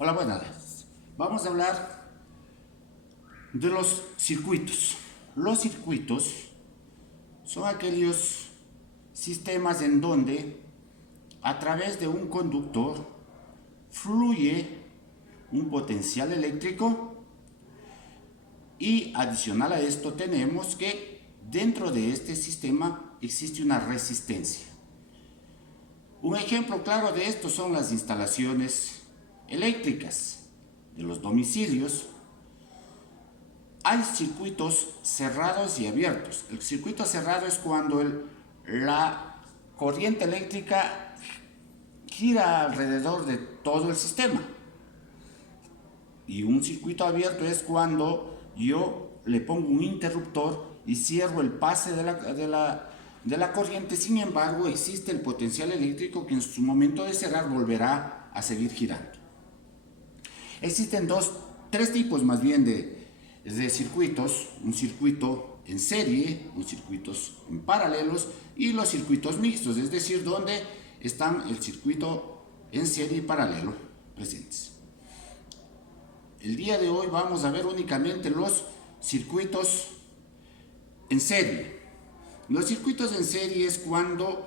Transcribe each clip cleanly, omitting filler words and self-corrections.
Hola, buenas. Vamos a hablar de los circuitos. Los circuitos son aquellos sistemas en donde a través de un conductor fluye un potencial eléctrico y adicional a esto tenemos que dentro de este sistema existe una resistencia. Un ejemplo claro de esto son las instalaciones eléctricas de los domicilios. Hay circuitos cerrados y abiertos. El circuito cerrado es cuando la corriente eléctrica gira alrededor de todo el sistema. Y un circuito abierto es cuando yo le pongo un interruptor y cierro el pase de la corriente. Sin embargo, existe el potencial eléctrico que en su momento de cerrar volverá a seguir girando. Existen tres tipos más bien de circuitos: un circuito en serie, un circuitos en paralelos y los circuitos mixtos, es decir, donde están el circuito en serie y paralelo presentes. El día de hoy vamos a ver únicamente los circuitos en serie. Los circuitos en serie es cuando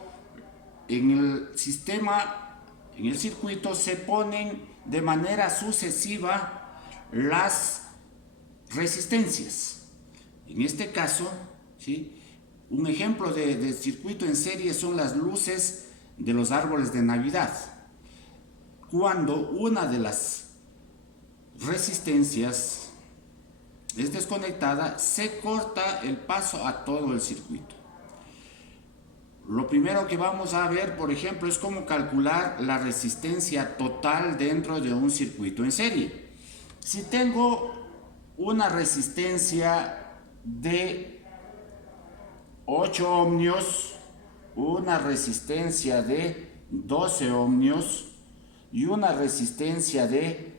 en el sistema, en el circuito, se ponen de manera sucesiva las resistencias. En este caso, ¿sí?, un ejemplo de circuito en serie son las luces de los árboles de Navidad. Cuando una de las resistencias es desconectada, se corta el paso a todo el circuito. Lo primero que vamos a ver, por ejemplo, es cómo calcular la resistencia total dentro de un circuito en serie. Si tengo una resistencia de 8 ohmios, una resistencia de 12 ohmios y una resistencia de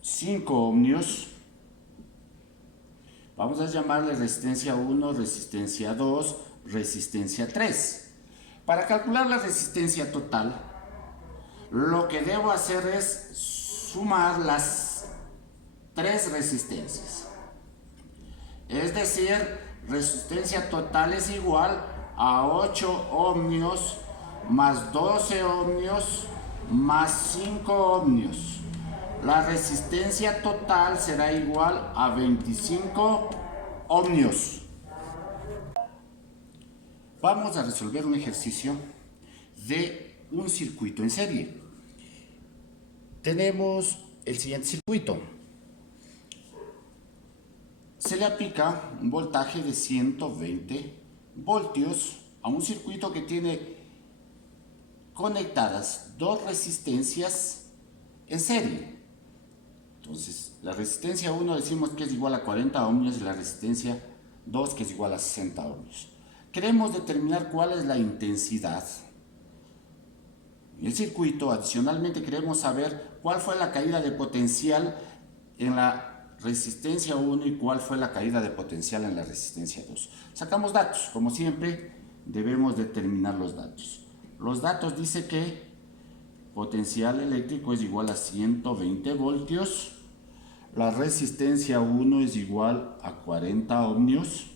5 ohmios, vamos a llamarle resistencia 1, resistencia 2, resistencia 3. Para calcular la resistencia total, lo que debo hacer es sumar las tres resistencias. Es decir, resistencia total es igual a 8 ohmios más 12 ohmios más 5 ohmios. La resistencia total será igual a 25 ohmios. Vamos a resolver un ejercicio de un circuito en serie. Tenemos el siguiente circuito. Se le aplica un voltaje de 120 voltios a un circuito que tiene conectadas dos resistencias en serie. Entonces, la resistencia 1 decimos que es igual a 40 ohmios y la resistencia 2 que es igual a 60 ohmios. Queremos determinar cuál es la intensidad en el circuito. Adicionalmente queremos saber cuál fue la caída de potencial en la resistencia 1 y cuál fue la caída de potencial en la resistencia 2. Sacamos datos. Como siempre, debemos determinar los datos. Los datos dicen que potencial eléctrico es igual a 120 voltios. La resistencia 1 es igual a 40 ohmios.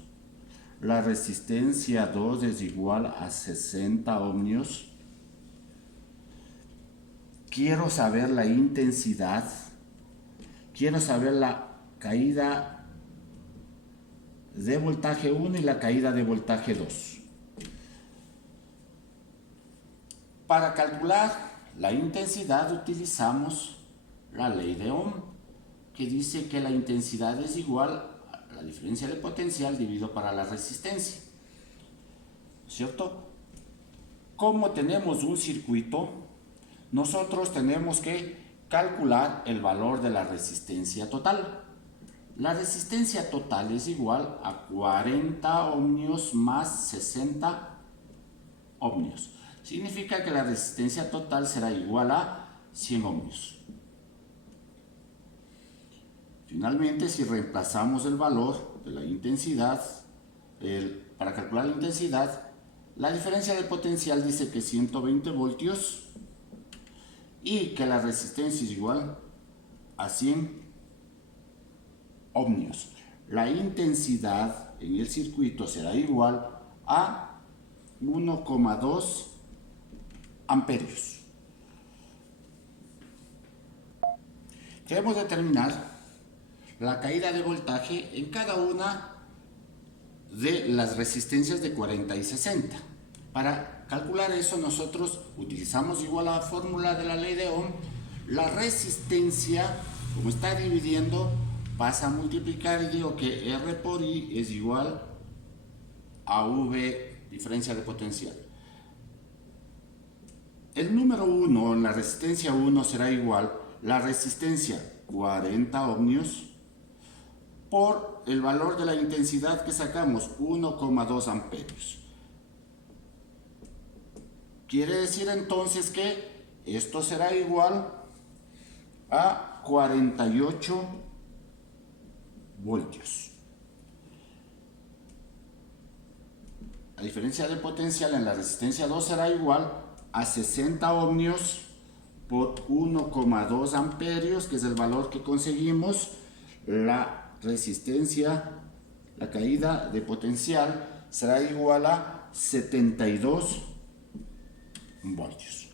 La resistencia 2 es igual a 60 ohmios. Quiero saber la intensidad. Quiero saber la caída de voltaje 1 y la caída de voltaje 2. Para calcular la intensidad utilizamos la ley de Ohm, que dice que la intensidad es igual a la diferencia de potencial dividido para la resistencia, ¿cierto? Como tenemos un circuito, nosotros tenemos que calcular el valor de la resistencia total. La resistencia total es igual a 40 ohmios más 60 ohmios. Significa que la resistencia total será igual a 100 ohmios. Finalmente, si reemplazamos el valor de la intensidad, para calcular la intensidad, La diferencia de potencial dice que 120 voltios y que la resistencia es igual a 100 ohmios. La intensidad en el circuito será igual a 1,2 amperios. Queremos determinar la caída de voltaje en cada una de las resistencias de 40 y 60. Para calcular eso nosotros utilizamos igual la fórmula de la ley de Ohm. La resistencia, como está dividiendo, pasa a multiplicar y digo que R por I es igual a V, diferencia de potencial. El número 1, la resistencia 1 será igual la resistencia 40 ohmios por el valor de la intensidad que sacamos, 1,2 amperios. Quiere decir entonces que esto será igual a 48 voltios. La diferencia de potencial en la resistencia 2 será igual a 60 ohmios por 1,2 amperios, que es el valor que conseguimos. La resistencia, la caída de potencial será igual a 72 voltios.